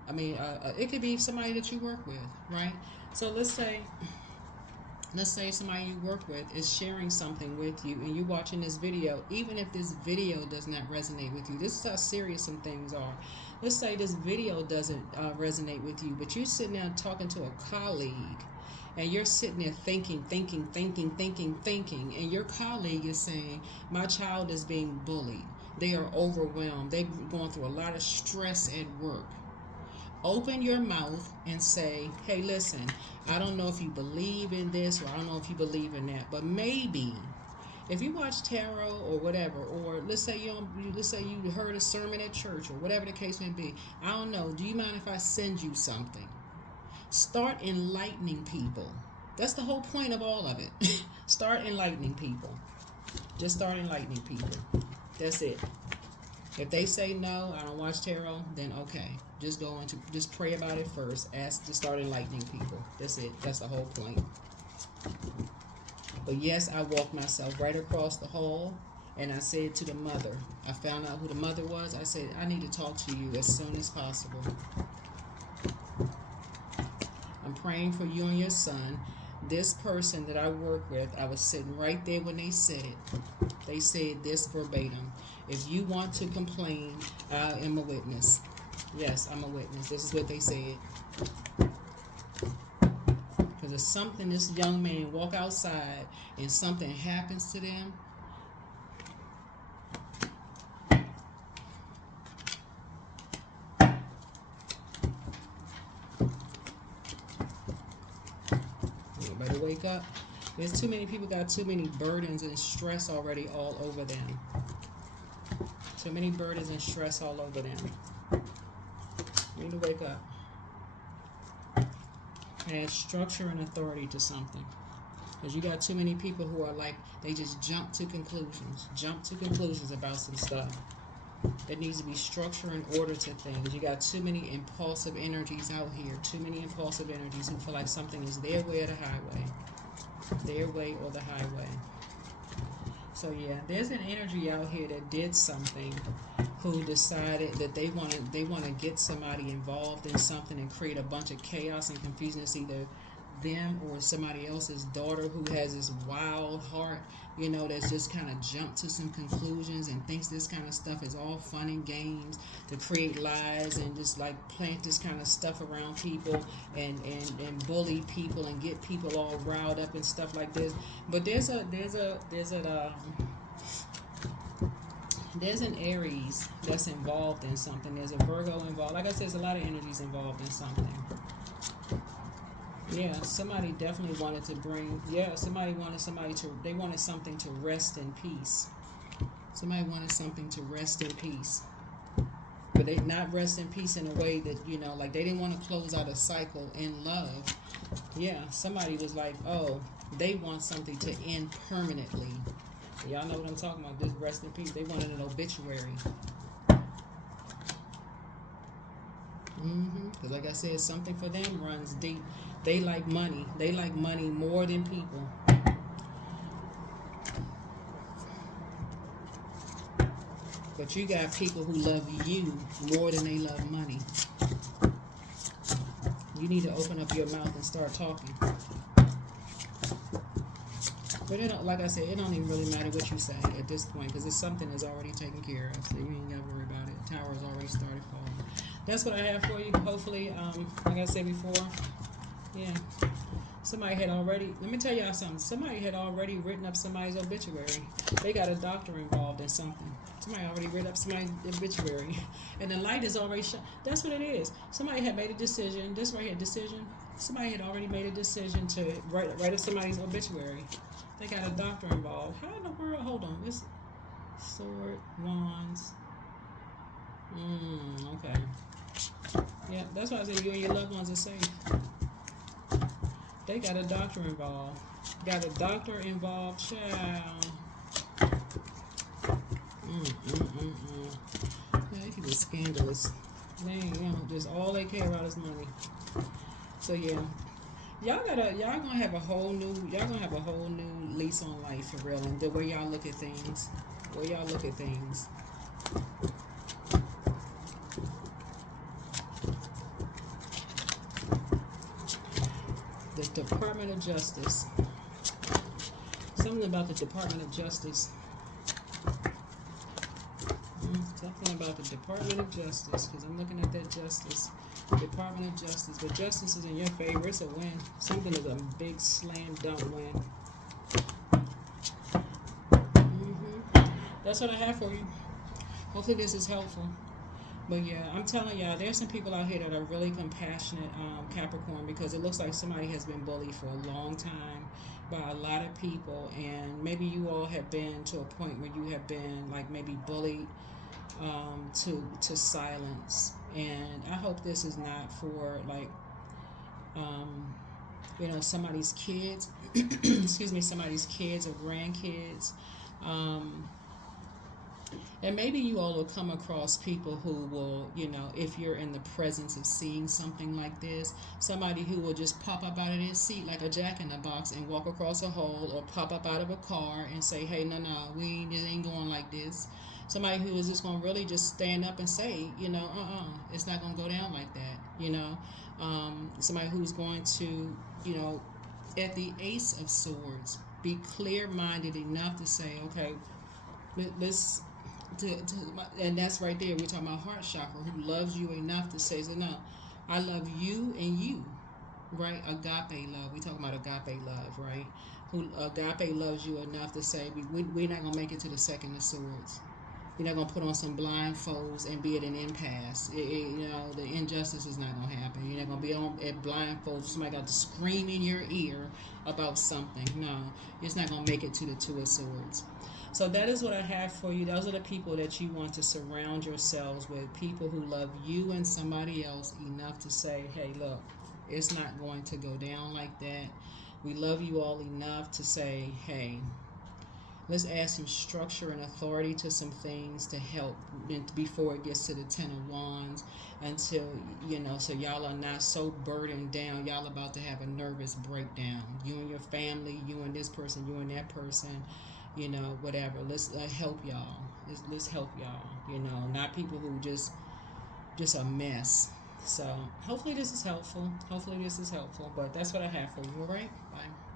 it could be somebody that you work with, right? So let's say somebody you work with is sharing something with you and you're watching this video. Even if this video does not resonate with you, this is how serious some things are. Let's say this video doesn't resonate with you, but you're sitting down talking to a colleague and you're sitting there thinking, and your colleague is saying, my child is being bullied. They are overwhelmed. They're going through a lot of stress at work. Open your mouth and say, hey, listen, I don't know if you believe in this or I don't know if you believe in that, but maybe if you watch tarot or whatever, or let's say you heard a sermon at church or whatever the case may be, I don't know, do you mind if I send you something? Start enlightening people. That's the whole point of all of it. Start enlightening people. Just start enlightening people. That's it. If they say no, I don't watch tarot, then okay. Just pray about it first. Ask to start enlightening people. That's it. That's the whole point. But yes, I walked myself right across the hall and I said to the mother, I found out who the mother was. I said, I need to talk to you as soon as possible. I'm praying for you and your son. This person that I work with, I was sitting right there when they said it. They said this verbatim. If you want to complain, I am a witness. Yes, I'm a witness. This is what they said. Because if something, this young man walk outside and something happens to them, better wake up. There's too many people got too many burdens and stress already all over them. Too many burdens and stress all over them. You need to wake up. Add structure and authority to something. Because you got too many people who are like, they just jump to conclusions about some stuff. There needs to be structure and order to things. You got too many impulsive energies out here. Too many impulsive energies who feel like something is their way or the highway. Their way or the highway. So yeah, there's an energy out here that did something, who decided that they want to get somebody involved in something and create a bunch of chaos and confusion. It's either them or somebody else's daughter who has this wild heart, that's just kind of jumped to some conclusions and thinks this kind of stuff is all fun and games to create lies and just like plant this kind of stuff around people and bully people and get people all riled up and stuff like this. But there's an Aries that's involved in something. There's a Virgo involved. Like I said, there's a lot of energies involved in something. Yeah, somebody definitely wanted to they wanted something to rest in peace. Somebody wanted something to rest in peace. but they not rest in peace in a way that, you know, like they didn't want to close out a cycle in love. Yeah, somebody was like, oh, they want something to end permanently. Y'all know what I'm talking about. This rest in peace. They wanted an obituary. Because like I said, something for them runs deep. They like money. They like money more than people. But you got people who love you more than they love money. You need to open up your mouth and start talking. But it don't, like I said, it don't even really matter what you say at this point, because it's something that's already taken care of. So you ain't got to worry about it. The tower's already started falling. That's what I have for you. Hopefully, like I said before, yeah. Somebody had already, let me tell y'all something. Somebody had already written up somebody's obituary. They got a doctor involved in something. Somebody already written up somebody's obituary. And the light is already shut. That's what it is. Somebody had made a decision. This right here, decision. Somebody had already made a decision to write up somebody's obituary. They got a doctor involved. How in the world? Hold on. This sword, wands. Okay. Yeah, that's why I said you and your loved ones are safe. They got a doctor involved. Got a doctor involved, child. Yeah, they can be scandalous. They ain't, you know, just all they care about is money. So yeah, y'all gonna have a whole new lease on life for real, and the way y'all look at things. The Department of Justice. Something about the Department of Justice. Something about the Department of Justice, because I'm looking at that justice. Department of Justice. But justice is in your favor. It's a win. Something is a big slam dunk win. That's what I have for you. Hopefully this is helpful. But yeah, I'm telling y'all, there's some people out here that are really compassionate, Capricorn, because it looks like somebody has been bullied for a long time by a lot of people, and maybe you all have been to a point where you have been like maybe bullied to silence. And I hope this is not for like you know, somebody's kids, excuse me, somebody's kids or grandkids. And maybe you all will come across people who will, you know, if you're in the presence of seeing something like this, somebody who will just pop up out of their seat like a jack in the box and walk across a hole, or pop up out of a car and say, hey, no, it ain't going like this. Somebody who is just going to really just stand up and say, you know, it's not going to go down like that, you know. Somebody who's going to, you know, at the Ace of Swords, be clear-minded enough to say, okay, let's... and that's right there. We're talking about heart chakra, who loves you enough to say, so no, I love you and you, right? Agape love. We talking about agape love, right? Who agape loves you enough to say, we're not gonna make it to the Second of Swords. You're not gonna put on some blindfolds and be at an impasse. You know, the injustice is not gonna happen. You're not gonna be on at blindfolds. Somebody got to scream in your ear about something. No, it's not gonna make it to the Two of Swords. So that is what I have for you. Those are the people that you want to surround yourselves with. People who love you and somebody else enough to say, hey, look, it's not going to go down like that. We love you all enough to say, hey, let's add some structure and authority to some things to help before it gets to the Ten of Wands, until, you know, so y'all are not so burdened down. Y'all about to have a nervous breakdown. You and your family, you and this person, you and that person, you know, whatever. Let's help y'all. Let's help y'all, you know, not people who just a mess. So hopefully this is helpful. But that's what I have for you. All right? Bye.